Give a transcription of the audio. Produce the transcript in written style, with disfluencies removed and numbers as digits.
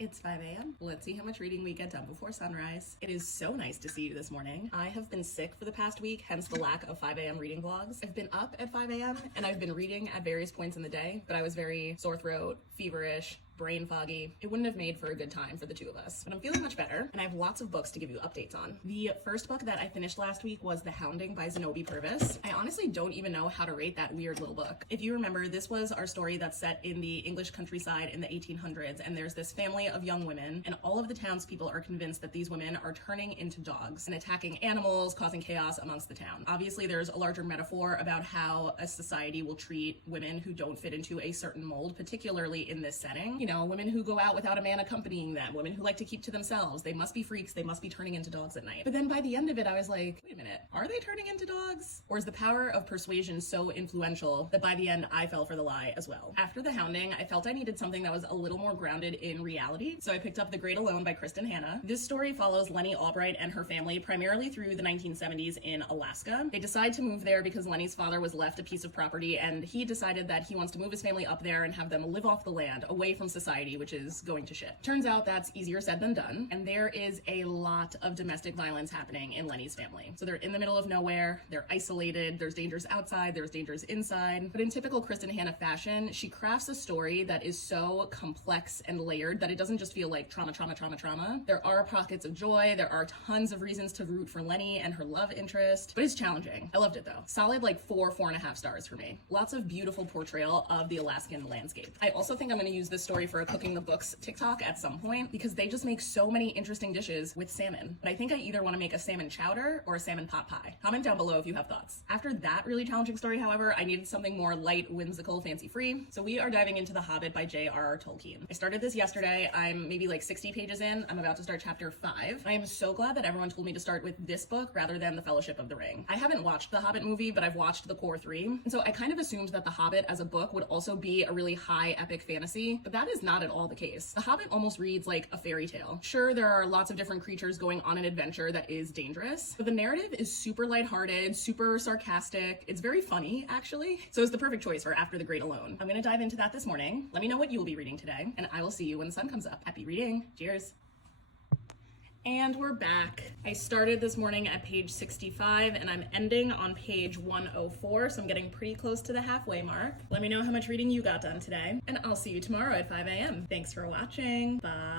It's 5 a.m. Let's see how much reading we get done before sunrise. It is so nice to see you this morning. I have been sick for the past week, hence the lack of 5 a.m. reading vlogs. I've been up at 5 a.m. and I've been reading at various points in the day, but I was very sore throat, feverish, brain foggy. It wouldn't have made for a good time for the two of us, but I'm feeling much better and I have lots of books to give you updates on. The first book that I finished last week was The Hounding by Zenobie Purvis. I honestly don't even know how to rate that weird little book. If you remember, this was our story that's set in the English countryside in the 1800s, and there's this family of young women, and all of the townspeople are convinced that these women are turning into dogs and attacking animals, causing chaos amongst the town. Obviously, there's a larger metaphor about how a society will treat women who don't fit into a certain mold, particularly in this setting. You know, women who go out without a man accompanying them, women who like to keep to themselves. They must be freaks. They must be turning into dogs at night. But then by the end of it, I was like, wait a minute, are they turning into dogs? Or is the power of persuasion so influential that by the end, I fell for the lie as well? After The Hounding, I felt I needed something that was a little more grounded in reality, so I picked up The Great Alone by Kristen Hanna. This story follows Lenny Albright and her family primarily through the 1970s in Alaska. They decide to move there because Lenny's father was left a piece of property, and he decided that he wants to move his family up there and have them live off the land, away from society, which is going to shit. Turns out that's easier said than done, and there is a lot of domestic violence happening in Lenny's family. So they're in the middle of nowhere, they're isolated, there's dangers outside, there's dangers inside, but in typical Kristen Hanna fashion, she crafts a story that is so complex and layered that it doesn't just feel like trauma. There are pockets of joy, there are tons of reasons to root for Lenny and her love interest, but it's challenging. I loved it though. Solid like 4.5 stars for me. Lots of beautiful portrayal of the Alaskan landscape. I also think I'm gonna use this story for a Cooking the Books TikTok at some point because they just make so many interesting dishes with salmon. But I think I either wanna make a salmon chowder or a salmon pot pie. Comment down below if you have thoughts. After that really challenging story, however, I needed something more light, whimsical, fancy-free. So we are diving into The Hobbit by J.R.R. Tolkien. I started this yesterday. I'm maybe like 60 pages in. I'm about to start chapter 5. I am so glad that everyone told me to start with this book rather than The Fellowship of the Ring. I haven't watched the Hobbit movie, but I've watched the core 3. And so I kind of assumed that The Hobbit as a book would also be a really high epic fantasy, but that is not at all the case. The Hobbit almost reads like a fairy tale. Sure, there are lots of different creatures going on an adventure that is dangerous, but the narrative is super lighthearted, super sarcastic. It's very funny, actually. So it's the perfect choice for after The Great Alone. I'm gonna dive into that this morning. Let me know what you'll be reading today, and I will see you when the sun comes up. Happy reading. Cheers. And we're back. I started this morning at page 65 and I'm ending on page 104, so I'm getting pretty close to the halfway mark. Let me know how much reading you got done today, and I'll see you tomorrow at 5 a.m. Thanks for watching. Bye.